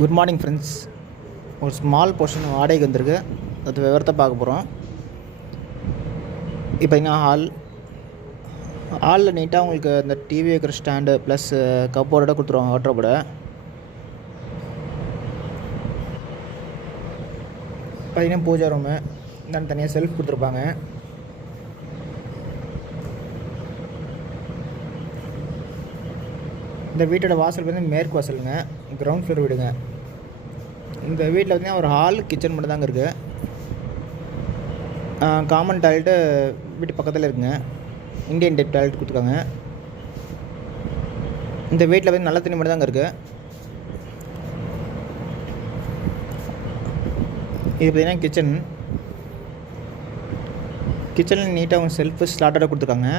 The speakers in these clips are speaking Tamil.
Good morning friends. ஒரு ஸ்மால் போர்ஷன் வாடகைக்கு வந்திருக்கு. அது விவரத்தை பார்க்க போகிறோம். இப்போ இங்கே ஹாலில் நீட்டாக உங்களுக்கு இந்த டிவி வைக்கிற ஸ்டாண்டு ப்ளஸ் கப்போர்டோட கொடுத்துருவாங்க. வாட்ரோபோட பார்த்தீங்கன்னா பூஜா ரூமு தான் தனியாக செல்ஃப் கொடுத்துருப்பாங்க. இந்த வீட்டோட வாசல் பார்த்திங்கன்னா மேற்கு வாசலுங்க, கிரவுண்ட் ஃப்ளோர் வீடுங்க. இந்த வீட்டில் பார்த்திங்கன்னா ஒரு ஹால் கிச்சன் மட்டும் தாங்க இருக்குது. காமன் டாய்லெட்டு வீட்டு பக்கத்தில் இருக்குங்க. இந்தியன் டைப் டாய்லெட் கொடுத்துருக்காங்க. இந்த வீட்டில் பார்த்திங்கன்னா நல்ல தண்ணி மட்டும் தாங்க இருக்குது. இது பார்த்திங்கன்னா கிச்சனில் நீட்டாக அவங்க செல்ஃபு ஸ்லாட்டோட கொடுத்துருக்காங்க.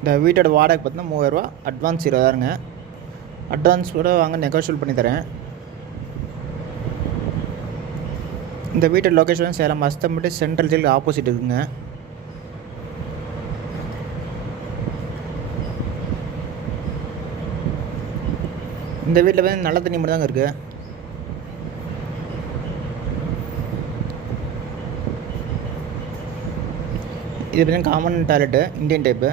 இந்த வீட்டோட வாடகை பார்த்தீங்கன்னா 3000 ரூபா, அட்வான்ஸ் 20,000ங்க. அட்வான்ஸ் கூட வாங்க நெகோஷியபிள் பண்ணி தரேன். இந்த வீட்டோட லொக்கேஷன் சேலம் அஸ்தம்பட்டி சென்ட்ரல் ஜெயிலுக்கு ஆப்போசிட் இருக்குங்க. இந்த வீட்டில் வந்து நல்ல தண்ணி மட்டும் தாங்க இருக்குது. இது பார்த்தீங்கன்னா common toilet, Indian type.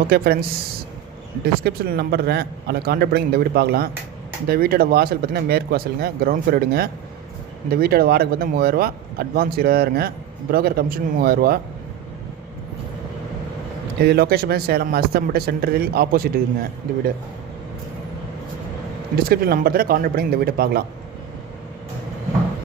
Okay friends, டிஸ்கிரிப்ஷனில் நம்பர்றேன், அதில் கான்டாக்ட் பண்ணி இந்த வீடு பார்க்கலாம். இந்த வீட்டோட வாசல் பார்த்திங்கன்னா மேற்கு வாசலுங்க, கிரவுண்ட் ஃப்ளோர் வீடுங்க. இந்த வீட்டோட வாடகை பார்த்தீங்கன்னா 3000 ரூபா, அட்வான்ஸ் 20,000ங்க. புரோக்கர் கமிஷன் 3000 ரூபா. இது லொக்கேஷன் பார்த்து சேலம் அஸ்தம்பட்டி சென்ட்ரல் ஆப்போசிட் இருக்குங்க இந்த வீடு. டிஸ்கிரிப்ஷன் நம்பர் தர கான்டாக்ட் பண்ணி இந்த வீட்டை பார்க்கலாம்.